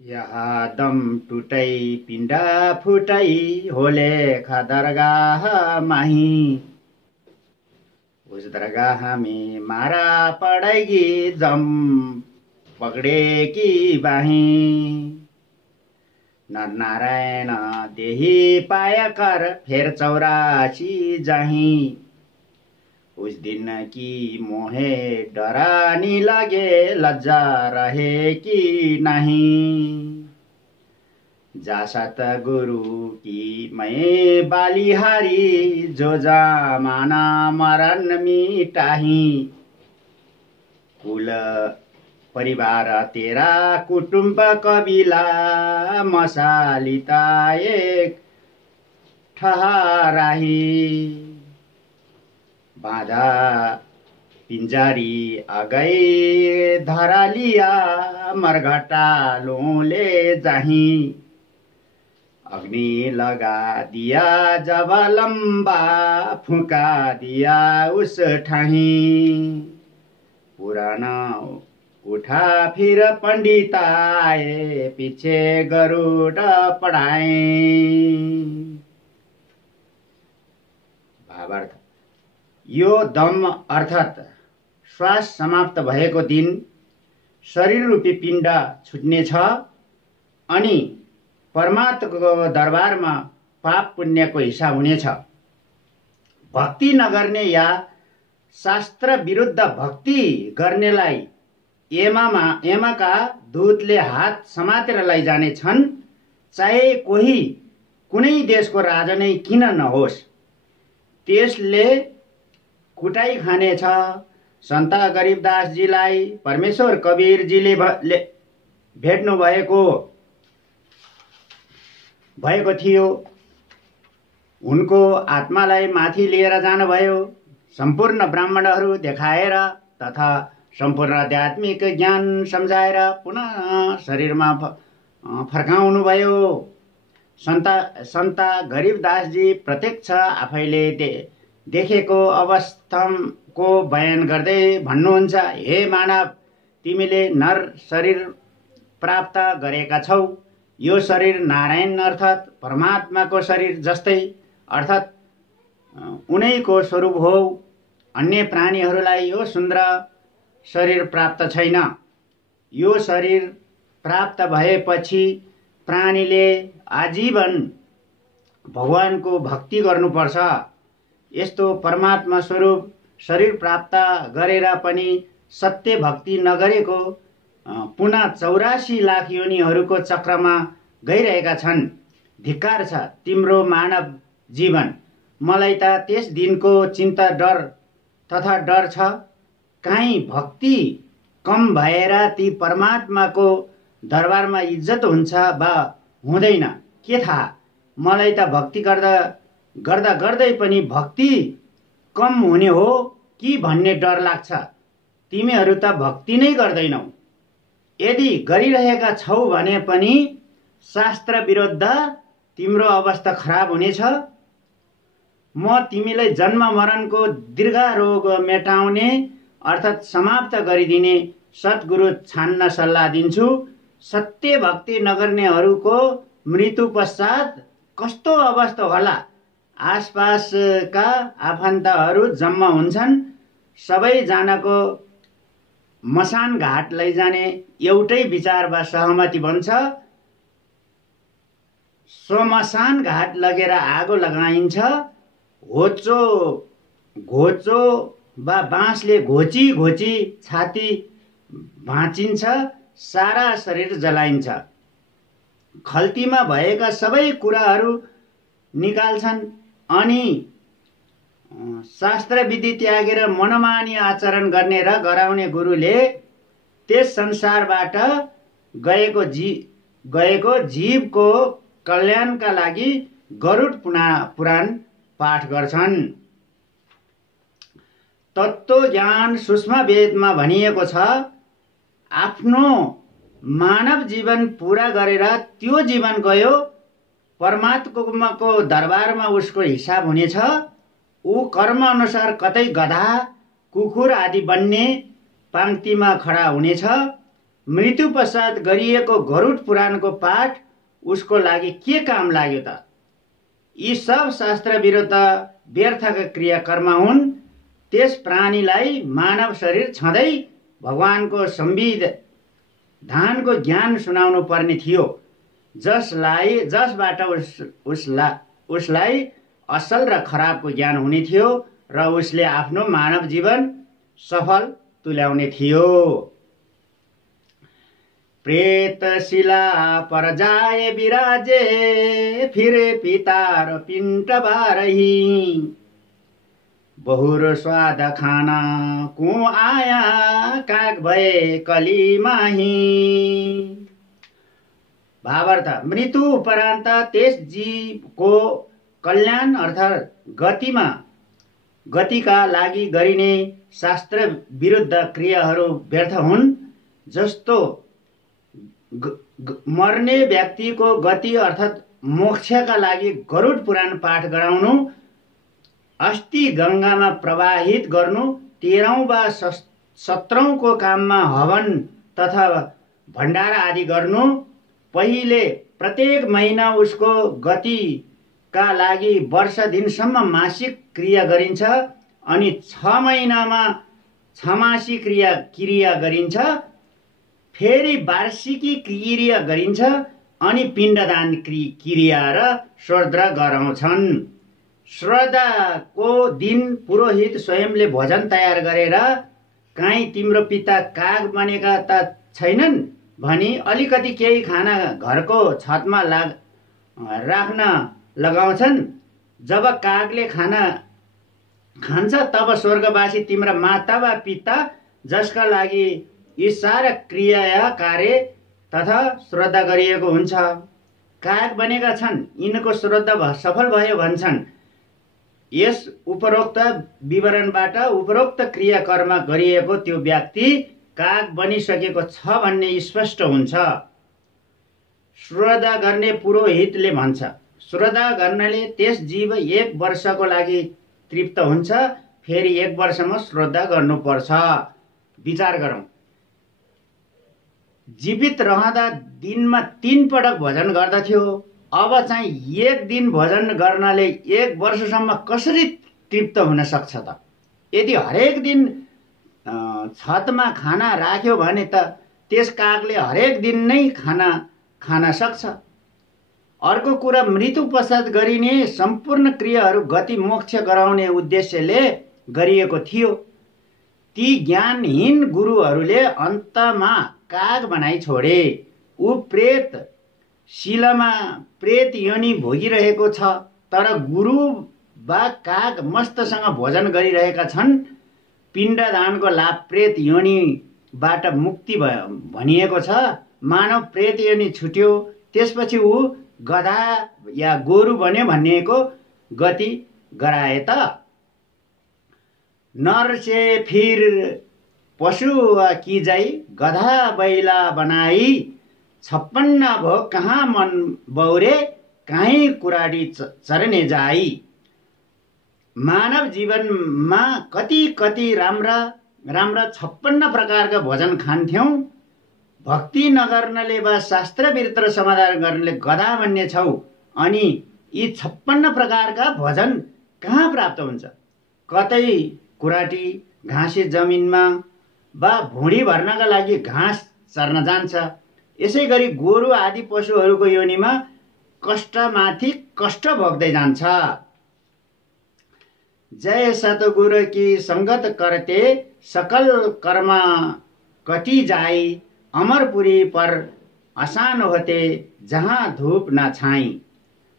यहाँ दम टुटै पिण्ड फुटै होले दरगाह माही उस दरगाह में मारा पड़ेगी जम पकड़ेगी बाही नर नारायण देही पाया कर फेर 84 जाही उस दिन की मोहे डरानी लगे लज्जा रहे कि नहीं जा सतगुरु की मैं बालिहारी जो जमाना मरण मिटाही कुल परिवार तेरा कुटुम्ब कबिला मसालिता एक ठहराही बाधा पिंजारी आ गई धरा लिया मरघटा लोले जाही अग्नि लगा दिया जब लंबा फुका दिया उस ठाही पुराना उठा फिर पंडित आए पीछे गरुड़ पढ़ाए। भावार्थ यो दम अर्थात श्वास समाप्त भएको दिन शरीर रूपी पिण्ड छुट्नेछ अनि परमात्माको दरबारमा पाप पुण्यको हिसाब हुनेछ। भक्ति नगर्ने या शास्त्र विरुद्ध भक्ति गर्नेलाई यमका दूतले हात समातेर लैजाने छन्, चाहे कोही कुनै देशको राजा नै किन नहोस्। त्यसले कुटाई खानेछ। सन्त गरीबदासजीलाई परमेश्वर कबीरजीले भेट्नु भएको थियो। उनको आत्मालाई माथि लिएर जानुभयो। सम्पूर्ण ब्राह्मणहरू देखाएर तथा सम्पूर्ण आध्यात्मिक ज्ञान सम्झाएर पुनः शरीरमा फर्काउनु भयो। सन्त गरीबदासजी प्रत्यक्ष आफैले देखेको अवस्थाको बयान गर्दै भन्नुहुन्छ, हे मानव, तिमीले नर शरीर प्राप्त गरेका छौ। यो शरीर नारायण अर्थात् परमात्माको शरीर जस्तै अर्थात् उनैको स्वरूप हो। अन्य प्राणीहरूलाई यो सुन्दर शरीर प्राप्त छैन। यो शरीर प्राप्त भएपछि प्राणीले आजीवन भगवानको भक्ति गर्नुपर्छ। यस्तो परमात्मा स्वरूप शरीर प्राप्त गरेर पनि सत्य भक्ति नगरेको पुनः 84 लाख योनिहरूको चक्रमा गइरहेका छन्। धिक्कार छ तिम्रो मानव जीवन। मलाई त त्यस दिनको चिन्ता तथा डर छ। काहीँ भक्ति कम भएर ती परमात्माको दरबारमा इज्जत हुन्छ वा हुँदैन के थाहा। मलाई त भक्ति गर्दा गर्दै पनि भक्ति कम हुने हो कि भन्ने डर लाग्छ। तिमीहरू त भक्ति नै गर्दैनौ। यदि गरिरहेका छौ भने पनि शास्त्र विरुद्ध तिम्रो अवस्था खराब हुनेछ। म तिमीलाई जन्म मरणको दीर्घ रोग मेटाउने अर्थात् समाप्त गरिदिने सद्गुरु छान्न सल्लाह दिन्छु। सत्य भक्ति नगर्नेहरूको मृत्यु पश्चात कस्तो अवस्था होला। आसपासका आफन्तहरू जम्मा हुन्छन्। सबैजनाको मसान घाट लैजाने एउटै विचार वा सहमति बन्छ। श्मशान घाट लगेर आगो लगाइन्छ। घोचो वा बाँसले घोची छाती भाँचिन्छ। सारा शरीर जलाइन्छ। खल्तीमा भएका सबै कुराहरू निकाल्छन् अनि शास्त्र विधि त्यागेर मनमानी आचरण गर्ने र गराउने गुरुले त्यस संसारबाट गएको जीवको कल्याणका लागि गरुड पुराण पाठ गर्छन्। तत्त्व ज्ञान सूक्ष्म वेदमा भनिएको छ, आफ्नो मानव जीवन पूरा गरेर त्यो जीवन गयो परमात्माको दरबारमा उसको हिसाब हुनेछ। ऊ कर्म अनुसार कतै गधा कुकुर आदि बन्ने पाङ्क्तिमा खडा हुनेछ। मृत्यु पश्चात गरिएको गरुड पुराणको पाठ उसको लागि के काम लाग्यो त? यी सब शास्त्र विरुद्ध व्यर्थका क्रियाकर्म हुन्। त्यस प्राणीलाई मानव शरीर छँदै भगवानको संविधानको ज्ञान सुनाउनु पर्ने थियो, जसबाट उसलाई असल र खराबको ज्ञान हुने थियो र उसले आफ्नो मानव जीवन सफल तुल्याउने थियो। प्रेत शिला पर जाए बिराजे, फिरे पिता र पिण्ड बारही, बहुर स्वाद खाना को आया, काग भए कली माही। भावार्थ, मृत्यु उपरान्त त्यस जीवको कल्याण अर्थात् गतिका लागि गरिने शास्त्र विरुद्ध क्रियाहरू व्यर्थ हुन्। जस्तो मर्ने व्यक्तिको गति अर्थात् मोक्षका लागि गरुड पुराण पाठ गराउनु, अस्थि गङ्गामा प्रवाहित गर्नु, 13औं वा 17औंको काममा हवन तथा भण्डारा आदि गर्नु, पहिले प्रत्येक महिना उसको गतिका लागि वर्ष दिनसम्म मासिक क्रिया गरिन्छ, अनि 6 महिनामा छमासी क्रिया गरिन्छ, फेरि वार्षिकी क्रिया गरिन्छ, अनि पिण्डदान क्रिया र श्राद्ध गराउँछन्। श्राद्धको दिन पुरोहित स्वयंले भोजन तयार गरेर, काहीँ तिम्रो पिता काग बनेका त छैनन् भनी अलिकति केही खाना घरको छतमा राख्न लगाउँछन्। जब कागले खाना खान्छ तब स्वर्गवासी तिम्रा माता वा पिता, जसका लागि यी सारा क्रिया कार्य तथा श्रद्धा गरिएको हुन्छ, काग बनेका छन्, यिनको श्रद्धा सफल भयो भन्छन्। यस उपरोक्त विवरणबाट उपरोक्त क्रियाकर्म गरिएको त्यो व्यक्ति काग बनिसकेको छ भन्ने स्पष्ट हुन्छ। श्रद्धा गर्ने पुरोहितले भन्छ, श्रद्धा गर्नाले त्यस जीव 1 वर्षको लागि तृप्त हुन्छ, फेरि 1 वर्षमा श्रद्धा गर्नुपर्छ। विचार गरौँ, जीवित रहँदा दिनमा 3 पटक भोजन गर्दथ्यो, अब चाहिँ 1 दिन भोजन गर्नाले 1 वर्षसम्म कसरी तृप्त हुन सक्छ त? यदि हरेक दिन छतमा खाना राख्यो भने त त्यस कागले हरेक दिन नै खाना खान सक्छ। अर्को कुरा, मृत्यु पश्चात गरिने सम्पूर्ण क्रियाहरू गति मोक्ष गराउने उद्देश्यले गरिएको थियो। ती ज्ञानहीन गुरुहरूले अन्तमा काग बनाई छोडे। ऊ प्रेत शिलामा प्रेत योनि भोगिरहेको छ, तर गुरु वा काग मस्तसँग भोजन गरिरहेका छन्। पिण्डदानको लाभ प्रेत योनिबाट मुक्ति भनिएको छ। मानव प्रेत योनि छुट्यो, त्यसपछि ऊ गधा या गोरु बन्यो भन्नेको गति गराए त। नर से फिर पशु की जाई, गधा बैला बनाई, 56 भो कहाँ मन बौरे, कहीँ कुराडी चरने जाई। मानव जीवनमा कति कति राम्रा 56 प्रकारका भोजन खान्थ्यौं। भक्ति नगर्नले वा शास्त्र विरुद्ध समाधान गर्नले गधा भन्ने छौ, अनि यी 56 प्रकारका भोजन कहाँ प्राप्त हुन्छ? कतै कुराटी घाँसे जमिनमा वा भुँडी भर्नका लागि घाँस चर्न जान्छ। यसै गरी गोरु आदि पशुहरूको योनिमा कष्टमाथि कष्ट भोग्दै जान्छ। जय सतगुरु की संगत करते, सकल कर्म कटी जाई, अमरपुरी पर आसान होते, जहाँ धूप न छाई।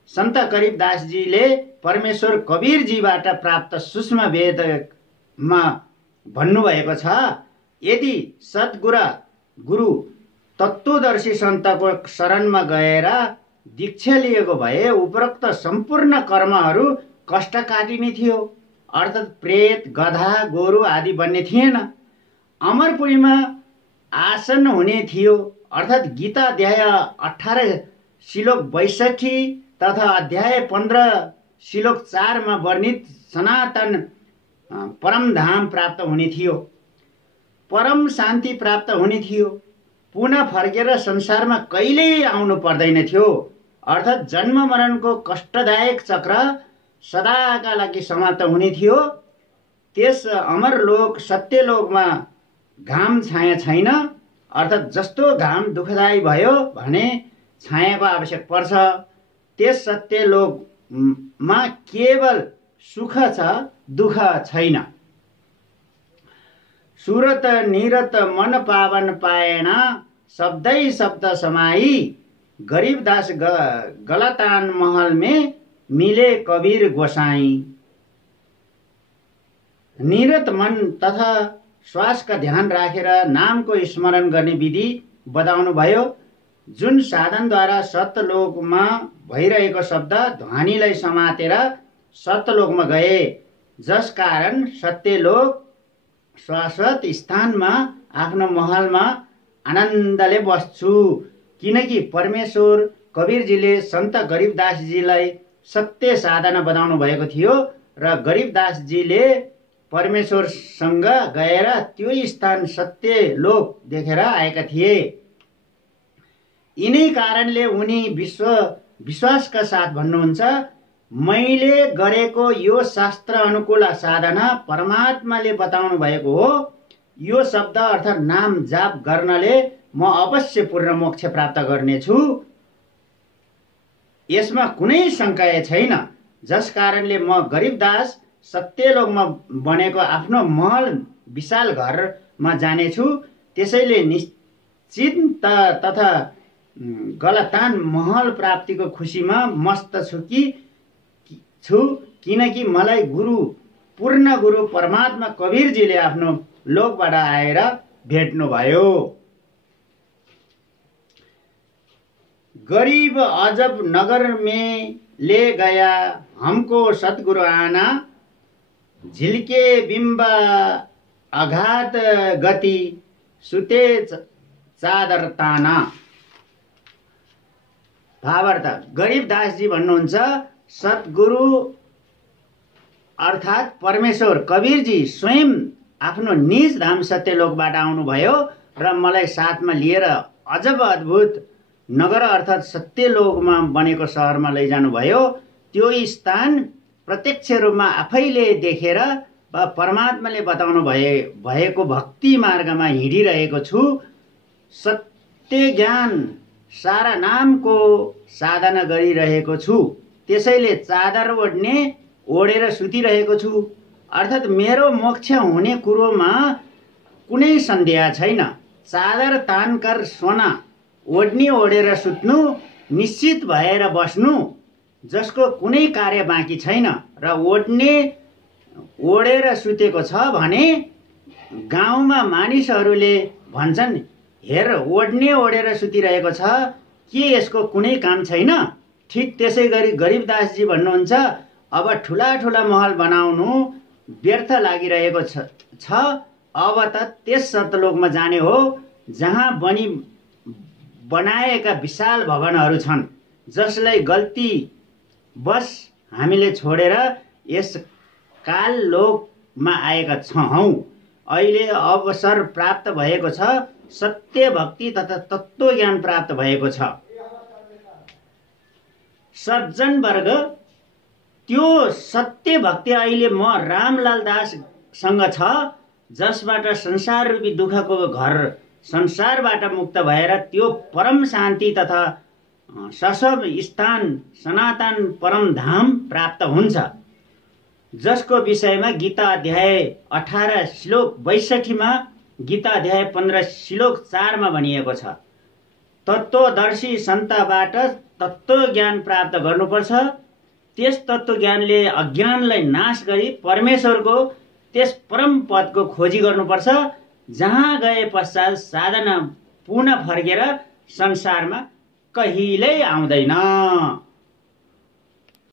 सन्त करिबदास जीले परमेश्वर कबीर जीबाट प्राप्त सूक्ष्म वेदमा भन्नुभएको छ, यदि गुरु तत्त्वदर्शी सन्तको शरणमा गएर दीक्षा लिएको भए उपरोक्त सम्पूर्ण कर्महरू कष्ट काटिने थियो, अर्थात् प्रेत गधा गोरु आदि बन्ने थिएन। अमरपुरीमा आसन हुने थियो, अर्थात् गीता अध्याय 18 श्लोक 62 तथा अध्याय 15 श्लोक 4 मा वर्णित सनातन परमधाम प्राप्त हुने थियो, परम शान्ति प्राप्त हुने थियो। पुनः फर्केर संसारमा कहिल्यै आउनु पर्दैन थियो। अर्थात् जन्म मरणको कष्टदायक चक्र सदाका लागि समाप्त हुने थियो। त्यस अमरलोक सत्यलोकमा घाम छाया छैन। अर्थात् जस्तो घाम दुःखदायी भयो भने छायाको आवश्यक पर्छ। त्यस सत्यलोकमा केवल सुख छ, दुःख छैन। सुरत निरत मन पावन पाएन, शब्दै शब्द समाई, गरीबदास गलतान महल में मिले कबीर गोसाई। निरत मन तथा श्वासका ध्यान राखेर नामको स्मरण गर्ने विधि बताउनु भयो। जुन साधनद्वारा सत्यलोकमा भइरहेको शब्द ध्वनिलाई समातेर सत्यलोकमा गए, जसकारण सत्यलोक शाश्वत स्थानमा आफ्नो महलमा आनन्दले बस्छु। किनकि परमेश्वर कबीरजीले सन्त गरीबदासजीलाई सत्य साधना बताउनु भएको थियो र गरीबदासजीले परमेश्वरसँग गएर त्यो स्थान सत्य लोक देखेर आएका थिए। यिनै कारणले उनी विश्वासका साथ भन्नुहुन्छ, मैले गरेको यो शास्त्र अनुकूल साधना परमात्माले बताउनु भएको हो। यो शब्द अर्थात् नाम जाप गर्नले म अवश्य पूर्ण मोक्ष प्राप्त गर्नेछु, यसमा कुनै शङ्का छैन। जसकारणले म गरीबदास सत्यलोकमा बनेको आफ्नो महल विशाल घरमा जानेछु। त्यसैले निश्चिन्त तथा गलतान महल प्राप्तिको खुसीमा मस्त छु, किनकि मलाई पूर्ण गुरु परमात्मा कबीरजीले आफ्नो लोकबाट आएर भेट्नुभयो। गरीब अजब नगर में ले गया हमको सतगुरु आना, झिल्के बिम्ब अघात गति सुते चादर ताना। भावार्थ, गरीबदासजी भन्नुहुन्छ, सतगुरु अर्थात् परमेश्वर कबीरजी स्वयं आफ्नो निज धाम सत्यलोकबाट आउनुभयो र मलाई साथमा लिएर अजब अद्भुत नगर अर्थात् सत्यलोकमा बनेको सहरमा लैजानुभयो। त्यो स्थान प्रत्यक्ष रूपमा आफैले देखेर वा परमात्माले बताउनु भएको भक्ति मार्गमा हिँडिरहेको छु। सत्य ज्ञान सारा नामको साधना गरिरहेको छु। त्यसैले चादर ओढेर सुतिरहेको छु। अर्थात् मेरो मोक्ष हुने कुरोमा कुनै सन्देह छैन। चादर तानकर सोना ओढेर सुत्नु, निश्चित भएर बस्नु, जसको कुनै कार्य बाँकी छैन र ओढेर सुतेको छ भने गाउँमा मानिसहरूले भन्छन्, हेर ओढेर सुतिरहेको छ, के यसको कुनै काम छैन? ठिक त्यसै गरी गरीबदासजी भन्नुहुन्छ, अब ठुला ठुला महल बनाउनु व्यर्थ लागिरहेको छ। अब त त्यस सत्यलोकमा जाने हो जहाँ बनाएका विशाल भवनहरू छन्, जसलाई गल्ती बस हामीले छोडेर यस काल लोकमा आएका छौँ। अहिले अवसर प्राप्त भएको छ, सत्य भक्ति तथा तत्त्व ज्ञान प्राप्त भएको छ। सज्जन वर्ग, त्यो सत्य भक्ति अहिले म रामलाल दाससँग छ, जसबाट संसार रूपी दुःखको घर संसारबाट मुक्त भएर त्यो परम शान्ति तथा सशव स्थान सनातन परम धाम प्राप्त हुन्छ, जसको विषयमा गीता अध्याय 18 श्लोक 62 मा, गीता अध्याय 15 श्लोक 4 मा भनिएको छ। तत्त्वदर्शी सन्तबाट तत्त्व ज्ञान प्राप्त गर्नुपर्छ। त्यस तत्त्व ज्ञानले अज्ञानलाई नाश गरी परमेश्वरको त्यस परम पदको खोजी गर्नुपर्छ, जहाँ गए पश्चात साधना पुनः फर्केर संसारमा कहिल्यै आउँदैन।